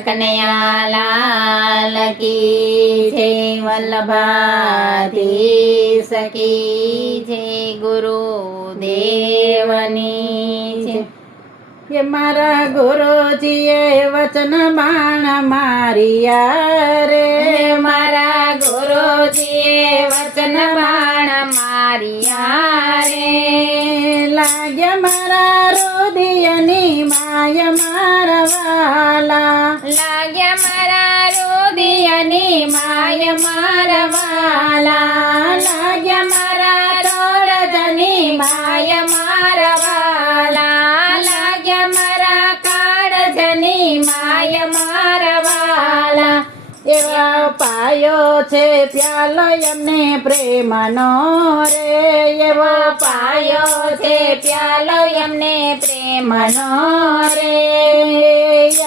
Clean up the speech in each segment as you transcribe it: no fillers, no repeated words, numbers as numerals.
કનૈયા લાલ કી જય, વલ્લભાધીશ કી જય, ગુરુદેવની જય. કે મારા ગુરુજીએ વચન બાણ માર્યા રે, મારા ગુરુજીએ વચન બાણ માર્યા રે. લાગ્યા મારા રુદિયની માય મારા વાલા, લાગ્યા મારા રુદિયની માય મારા વાલા. લાગ્યા મારા તોળજની માય મારા વાલા. લાગ્યા મારા કાળજની માય મારા વાલા. એવા પાયો છે પ્યાલો એમને પ્રેમનો રે, એવો પાયો છે પ્યાલો એમને પ્રેમનો રે.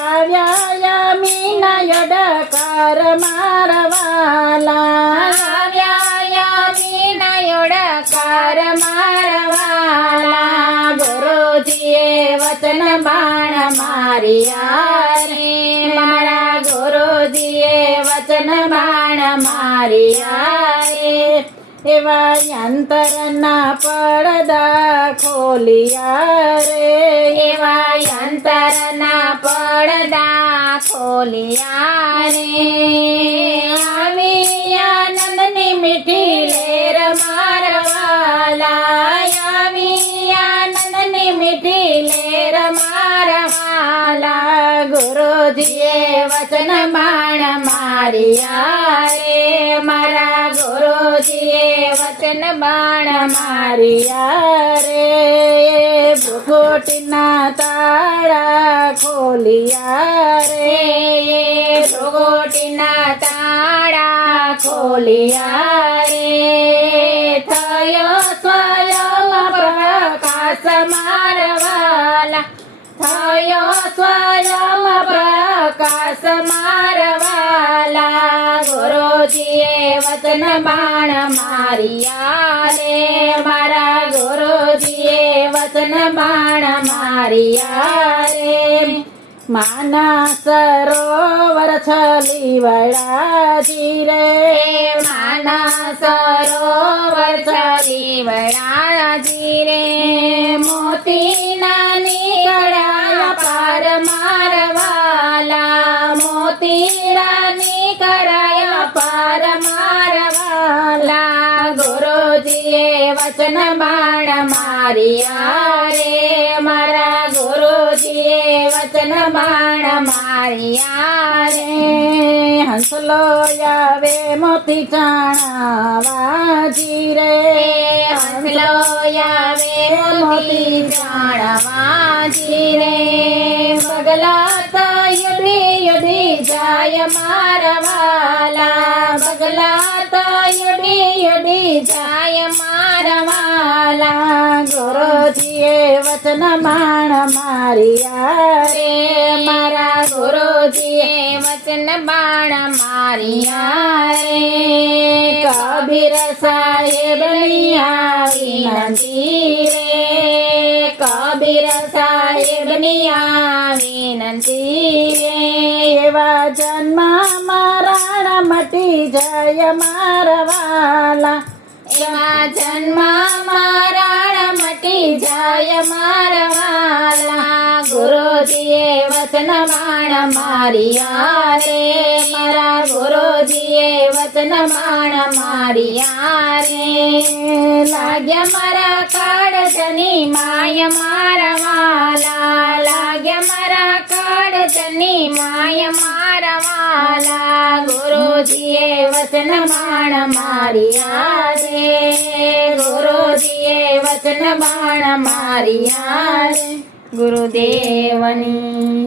આવ્યા મીના યડકાર મારા વાલા, આવ્યા મીના યોડકાર મારા વાલા. ગુરુજીએ વચન બાણ માર્યા રે, મારા ગુરુજીએ વચન બાણ માર્યા રે. એવા અંતરના પડદા ખોલિયા રે, એવા અંતરના પડદા ખોલિયા રે. આવી આનંદની મીઠી લેર મારા વાલા. આવી આનંદની મીઠી લેર મારા વાલા. ગુરુજીએ વચન બાણ માર્યા રે, મારા ગુરુજીએ વચન બાણ માર્યા રે. ભૂગોટીના તાળા ખોલિયા રે, ભૂગોટીના તાળા ખોલિયા રે. થયો સ્વયં પ્રકાશ મારા વાલા. થયો સ્વયં પ્રકાશ મારા વાલા. ગુરુજીએ વચન બાણ માર્યા રે, મારા ગુરુજીએ વચન બાણ માર્યા રે. માના સરોવર છલીવડાજી રે, માના સરોવર છલીવડાજી રે. મોતીના નીકળ્યા પાર મારા વાલા. મોતીના નીકળ્યા પાર મારા વાલા. ગુરુજીએ વચન બાણ માર્યા રે, મારા ગુરુજીએ વચન બાણ માર્યા રે. હંસલો આવે મોતી જાણવાજી રે, હંસલો આવે મોતી જાણવાજી રે. બગલા તો યુડી યુડી જાય મારા વાલા. બગલા તો યુડી યુડી જાય મારા વાલા. ગુરુજીએ વચન બાણ માર્યા રે, મારા ગુરુજીએ વચન બાણ માર્યા રે. કબીર સાહેબની આવી વિનંતી રે, કબીર સાહેબની આવી વિનંતી રે. એવા જન્મ મારા મટી જાય મારા વાલા. એવા જન્મ મારા મટી જાય મારા વાલા. ગુરુજીએ વચન બાણ માર્યા રે, મારા ગુરુજીએ વચન બાણ માર્યા રે. લાગ્યા મારા કાળજની માય મારા વાલા. લાગ્યા મારા કાળજની માય મારા વાલા. ગુરુજીએ વચન બાણ માર્યા રે, ગુરુજીએ વચન બાણ માર્યા રે. ગુરુદેવની